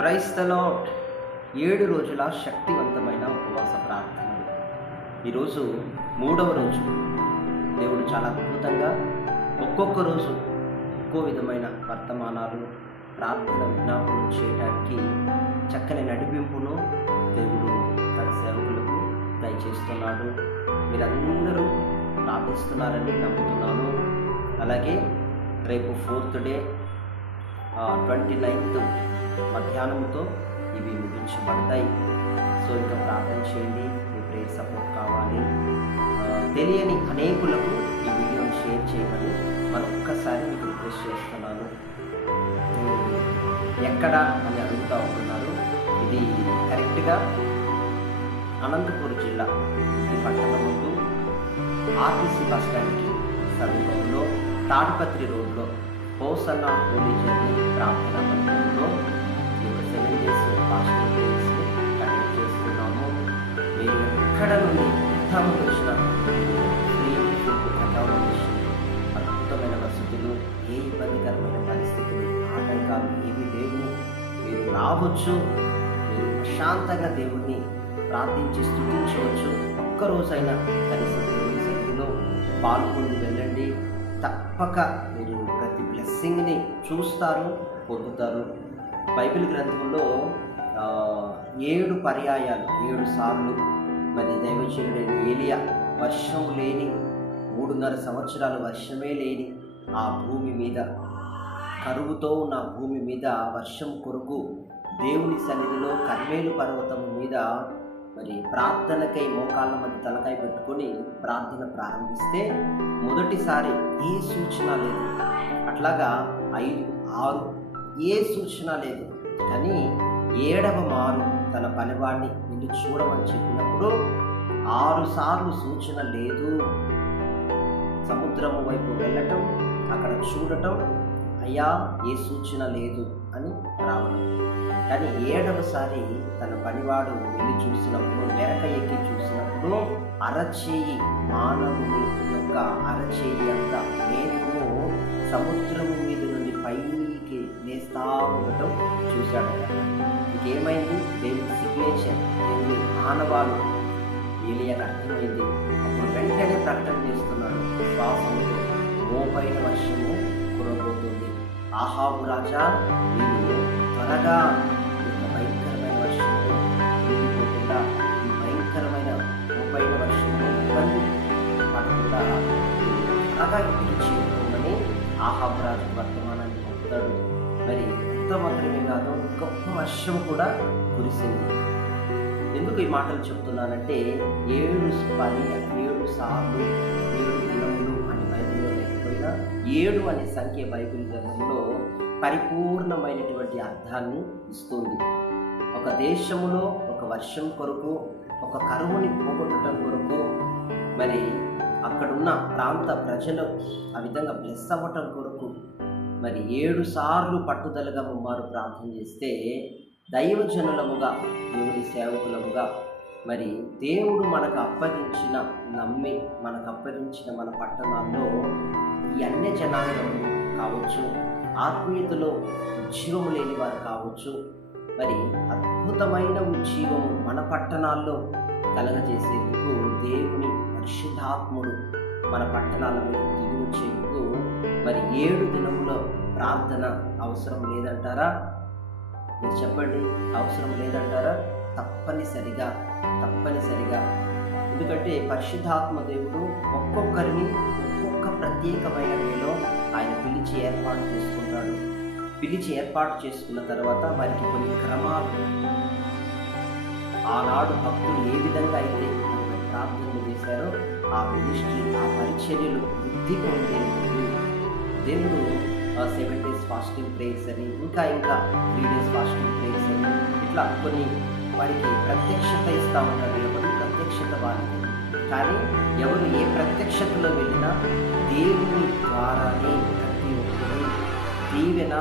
Praise the lord. 7 రోజుల శక్తివంతమైన ఉపవాస ప్రార్థనలు. ఈరోజు 3వ రోజు. దేవుడు చాలా అద్భుతంగా ఒక్కొక్క రోజు ఒక్కో విధమైన వర్తమానాలు, ప్రార్థన విజ్ఞాపనం చేయడానికి చక్కని నడిపింపును దేవుడు తన సేవకులకు దయచేస్తున్నాడు. మీరందరూ ప్రార్థిస్తున్నారని నమ్ముతున్నాను. అలాగే రేపు 4th డే 29th మధ్యాహ్నంతో ఇవి ముగించబడతాయి. సో ఇంకా ప్రార్థన చేయండి, మీ ప్రేయర్ సపోర్ట్ కావాలి. తెలియని అనేకులకు ఈ వీడియోని షేర్ చేయమని మరొక్కసారి మీకు రిక్వెస్ట్ చేస్తున్నాను. ఎక్కడ అని అడుగుతూ ఉంటున్నారు. ఇది కరెక్ట్గా అనంతపూర్ జిల్లా ఈ పట్టణం ముందు ఆర్టీసీ బస్ స్టాండ్కి సమీపంలో తాడిపత్రి రోడ్లో హోసన్న హోలీ జర్నీ ప్రార్థన మందిరంలో 7 days ఫాస్టింగ్ డేస్ కండక్ట్ చేస్తున్నాము. మీరు ఎక్కడ నుండి ఉత్తమం వచ్చిన ఫ్రీ ఫుడ్ అకామిడేషన్, అద్భుతమైన వసతులు, ఏ ఇబ్బందికరమైన పరిస్థితులు, ఆటంకాలు ఏవి లేవు. మీరు రావచ్చు, మీరు ప్రశాంతంగా దేవుణ్ణి ప్రార్థించి స్తుతించవచ్చు. ఒక్కరోజైనా కనీసం దేవుని సన్నిధిలో పాల్గొని వెళ్ళండి. తప్పక మీరు ప్రతి బ్లెస్సింగ్ని చూస్తారు, పొందుతారు. బైబిల్ గ్రంథంలో 7 పర్యాయాలు 7 సార్లు మరి దైవజనుడైన ఏలియా వర్షం లేని 3.5 సంవత్సరాలు వర్షమే లేని ఆ భూమి మీద, కరువుతో ఉన్న భూమి మీద వర్షం కొరకు దేవుని సన్నిధిలో కర్మేలు పర్వతం మీద మరి ప్రార్థనకై మోకాళ్ళ మధ్య తలకాయ పెట్టుకొని ప్రార్థన ప్రారంభిస్తే మొదటిసారి ఏ సూచన లేదు. అట్లాగా 5, 6 ఏ సూచన లేదు. కానీ 7వ మారు తన పనివాడిని నిన్ను చూడమని చెప్పినప్పుడు 6 సార్లు సూచన లేదు. సముద్రము వైపు వెళ్ళటం, అక్కడ చూడటం, అయ్యా ఏ సూచన లేదు అని రావడం. కానీ 7వసారి తన పనివాడు వెళ్ళి చూసినప్పుడు, మెరక ఎక్కి చూసినప్పుడు అరచేయి, మానవుని యొక్క అరచేయి అంత మేఘము సముద్రము మీద నుండి పైకి లేస్తా ఉండటం చూశాడు. ఇంకేమైంది? దేవుని సిగ్నేచర్, దేవుని ఆనవాలు ఏలియాకు అర్థమైంది. అప్పుడు వెంటనే ప్రకటన చేస్తున్నాడు, శ్వాసముతో మోపైన వర్షము కురబోతుంది. ఆహాబు రాజా, నీవు త్వరగా భయంకరమైన వర్షంలో వెళ్ళిపోకుండా, ఈ భయంకరమైన మోపైన వర్షంలో ఇబ్బంది పడకుండా త్వరగా ఇంటికి చేరుకోమని ఆహాబు రాజు వర్తమానాన్ని పొందుతాడు. మరి ఇంత మాత్రమే కాదు, గొప్ప వర్షం కూడా కురిసింది. ఎందుకు ఈ మాటలు చెప్తున్నానంటే 7 సార్లు 7 దినములు అని బైబిల్లో లేకపోయినా 7 అనే సంఖ్య బైబిల్ గ్రంథంలో పరిపూర్ణమైనటువంటి అర్థాన్ని ఇస్తుంది. ఒక దేశంలో ఒక వర్షం కొరకు, ఒక కరువుని పోగొట్టడం కొరకు, మరి అక్కడున్న ప్రాంత ప్రజలు ఆ విధంగా బ్లెస్ అవ్వటం కొరకు మరి 7 సార్లు పట్టుదలగా ముమ్మారు ప్రార్థన చేస్తే దైవజనులముగా, దేవుని సేవకులముగా మరి దేవుడు మనకు అప్పగించిన, నమ్మి మనకు అప్పగించిన మన పట్టణాల్లో ఈ అన్య జనాంగం కావచ్చు, ఆత్మీయతలో ఉద్యోగం లేని వారు కావచ్చు, మరి అద్భుతమైన ఉద్యోగం మన పట్టణాల్లో కలగజేసేందుకు దేవుని పరిశుద్ధాత్ముడు మన పట్టణాల మీద దిగి వచ్చేందుకు మరి 7 దినముల ప్రార్థన అవసరం లేదంటారా? మీరు చెప్పండి, అవసరం లేదంటారా? తప్పనిసరిగా. ఎందుకంటే పరిశుద్ధాత్మ దేవుడు ఒక్కొక్కరిని ఒక్కొక్క ప్రత్యేకమైన వేలో ఆయన పిలిచి ఏర్పాటు చేసుకున్న తర్వాత వారికి కొన్ని క్రమాలు, ఆనాడు భక్తులు ఏ విధంగా అయితే ప్రార్థనలు చేశారో ఆ మినిస్ట్రీ, ఆ పరిచర్యలు వృద్ధి పొందేందుకు దేవుడు 7 days ఫాస్టింగ్ ప్రేయర్స్ అని, ఇంకా 3 days ఫాస్టింగ్ ప్రేయర్స్ అని, ఇట్లా కొన్ని వారికి ప్రత్యక్షత ఇస్తూ ఉంటారు. ఎవరు ప్రత్యక్షత వారికి. కానీ ఎవరు ఏ ప్రత్యక్షతలో వెళ్ళినా దేవుని ద్వారానే ప్రతి ఒక్కరు దీవెన,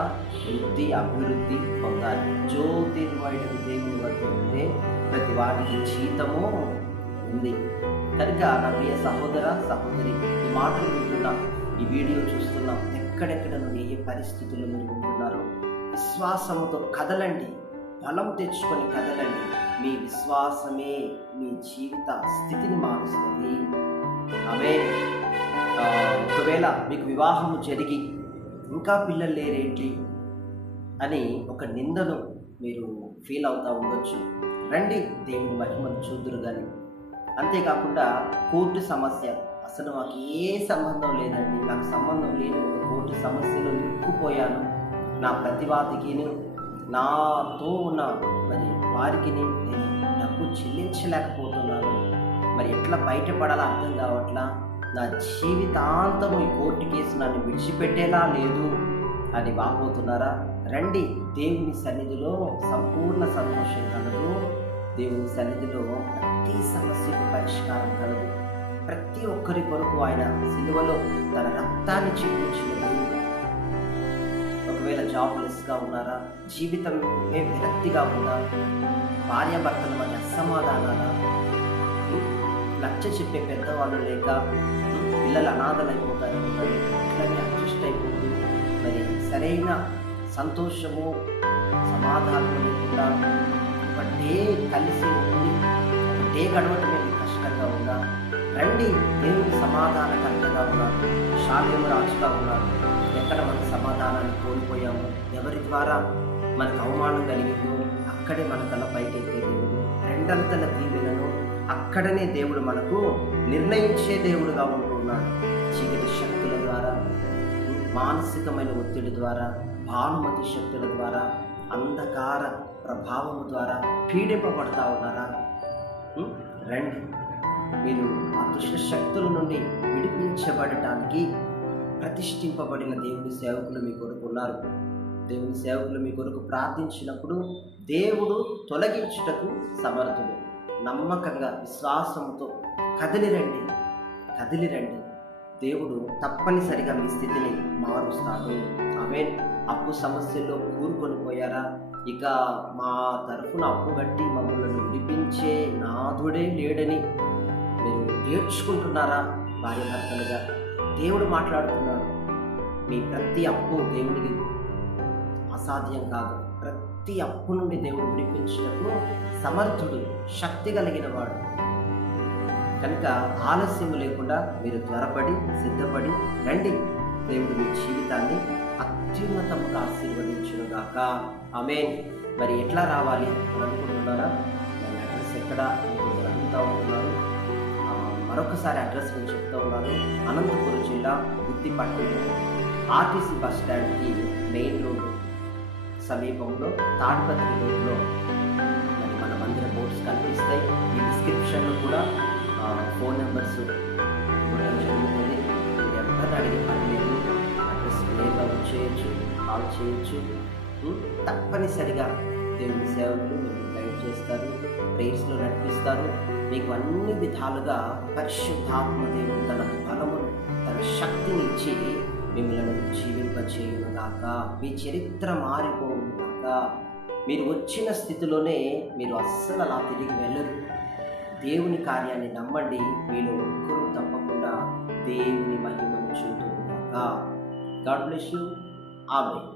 వృద్ధి, అభివృద్ధి పొందాలి. జ్యోతిర్మయుడు దేవుని వద్ద ఉండే ప్రతి వారికి జీతము ఉంది. కనుక నా ప్రియ సహోదర, సహోదరి, ఈ మాటలు వింటున్నా, ఈ వీడియో చూస్తున్నాం, ఎక్కడెక్కడ నుండి ఏ పరిస్థితుల్లో మీరు ఉంటున్నారో విశ్వాసముతో కదలండి. బలం తెచ్చుకొని కదలండి. మీ విశ్వాసమే మీ జీవిత స్థితిని మారుస్తుంది. ఆమేన్. ఒకవేళ మీకు వివాహము జరిగి ఇంకా పిల్లలు లేరేంటి అని ఒక నిందను మీరు ఫీల్ అవుతూ ఉండొచ్చు. రండి, దేవుని మహిమను చూద్దురు కానీ. అంతేకాకుండా కోర్టు సమస్య, అసలు మాకు ఏ సంబంధం లేదండి, నాకు సంబంధం లేని ఒక కోర్టు సమస్యలో ఇరుక్కుపోయాను, నా ప్రతివాదికి నాతో ఉన్న వారికి నేను డబ్బు చెల్లించలేకపోతున్నాను, మరి ఎట్లా బయటపడాలో అర్థం కావట్లా, నా జీవితాంతం ఈ కోర్టు కేసు నన్ను విడిచిపెట్టేలా లేదు అని వాపోతున్నారా? రండి, దేవుని సన్నిధిలో సంపూర్ణ సంతోషం కలదు. దేవుని సన్నిధిలో ప్రతి సమస్యకు పరిష్కారం కలదు. ప్రతి ఒక్కరి కొరకు ఆయన సిలువలో తన రక్తాన్ని చిందించిన దేవుడు. ఒకవేళ జాబ్లెస్గా ఉన్నారా, జీవితం విరక్తిగా ఉందా, భార్యాభర్తల మధ్య అసమాధానాల, లక్ష్య చెప్పే పెద్దవాళ్ళు లేక పిల్లలు అనాథలైపోతారు, అట్లనే అడ్జస్ట్ అయిపోతూ మరి సరైన సంతోషము సమాధానం లేకుండా ఒకటే కలిసి ఉండి ఒకటే గడవటమే మీకు కష్టంగా ఉందా? రండి, దేవుని సమాధానకర్తగా ఉన్నారు, షాలేము రాజుగా ఉన్నారు. ఎక్కడ మన సమాధానాన్ని కోల్పోయాము, ఎవరి ద్వారా మనకు అవమానం కలిగిందో అక్కడే మన తల పైకెత్తే దేవుడు, రెండంతల దీవెనను అక్కడనే దేవుడు మనకు నిర్ణయించే దేవుడుగా ఉంటున్నాడు. చీకటి శక్తుల ద్వారా, మానసికమైన ఒత్తిడి ద్వారా, భానుమతి శక్తుల ద్వారా, అంధకార ప్రభావము ద్వారా పీడింపబడతా ఉన్నారా? రండి, మీరు ఆ దుష్ట శక్తుల నుండి విడిపించబడటానికి ప్రతిష్ఠింపబడిన దేవుని సేవకులు మీ కొరకు ఉన్నారు. దేవుని సేవకులు మీ కొరకు ప్రార్థించినప్పుడు దేవుడు తొలగించుటకు సమర్థుడు. నమ్మకంగా విశ్వాసంతో కదిలిరండి, కదిలిరండి. దేవుడు తప్పనిసరిగా మీ స్థితిని మారుస్తాడు. ఆమేన్. అప్పు సమస్యల్లో కూరుకొని పోయారా? ఇక మా తరఫున అప్పు కట్టి మమ్మల్ని విడిపించే నాథుడే లేడని మీరు ఏడ్చుకుంటున్నారా? భార్యాభర్తలుగా దేవుడు మాట్లాడుతున్నాడు. మీ ప్రతి అప్పు దేవుడికి అసాధ్యం కాదు. ప్రతి అప్పు నుండి దేవుడు విడిపించినప్పుడు సమర్థుడు, శక్తి కలిగిన వాడు. కనుక ఆలస్యం లేకుండా మీరు త్వరపడి సిద్ధపడి రండి. దేవుడు మీ జీవితాన్ని అత్యున్నతంగా ఆశీర్వదించునుగాక. ఆమేన్. మరి ఎట్లా రావాలి అని అనుకుంటున్నారా? మరి అడ్రస్ ఎక్కడ అడుగుతూ ఉంటున్నారు. మరొకసారి అడ్రస్ నేను చెప్తూ ఉన్నాను. అనంతపురం జిల్లా గుత్తిపట్నం ఆర్టీసీ బస్ స్టాండ్కి మెయిన్ రోడ్ సమీపంలో తాడ్పత్రి రోడ్లో మరి మన మందిర బోర్డ్స్ కనిపిస్తాయి. ఈ డిస్క్రిప్షన్లో కూడా ఫోన్ నెంబర్స్ ఇవ్వడం జరుగుతుంది. మీరు ఎవరిని అడిగే పని లేదు. అడ్రస్ నేరుగా చేయొచ్చు, కాల్ చేయొచ్చు. తప్పనిసరిగా దేవుని సేవకులు మీరు గైడ్ చేస్తారు, ప్రేయర్స్లో నడిపిస్తారు. మీకు అన్ని విధాలుగా పరిశుద్ధాత్మ దేవుడు తన బలమును, తన శక్తిని ఇచ్చి మిమ్మల్ని జీవింపచేయునుగాక. మీ చరిత్ర మారిపోవునుగాక. మీరు వచ్చిన స్థితిలోనే మీరు అస్సలు అలా తిరిగి వెళ్ళరు. దేవుని కార్యాన్ని నమ్మండి. మీలో ఒక్కరూ తప్పకుండా దేవుని మహిమను చూడుగాక. God bless you. ఆమేన్.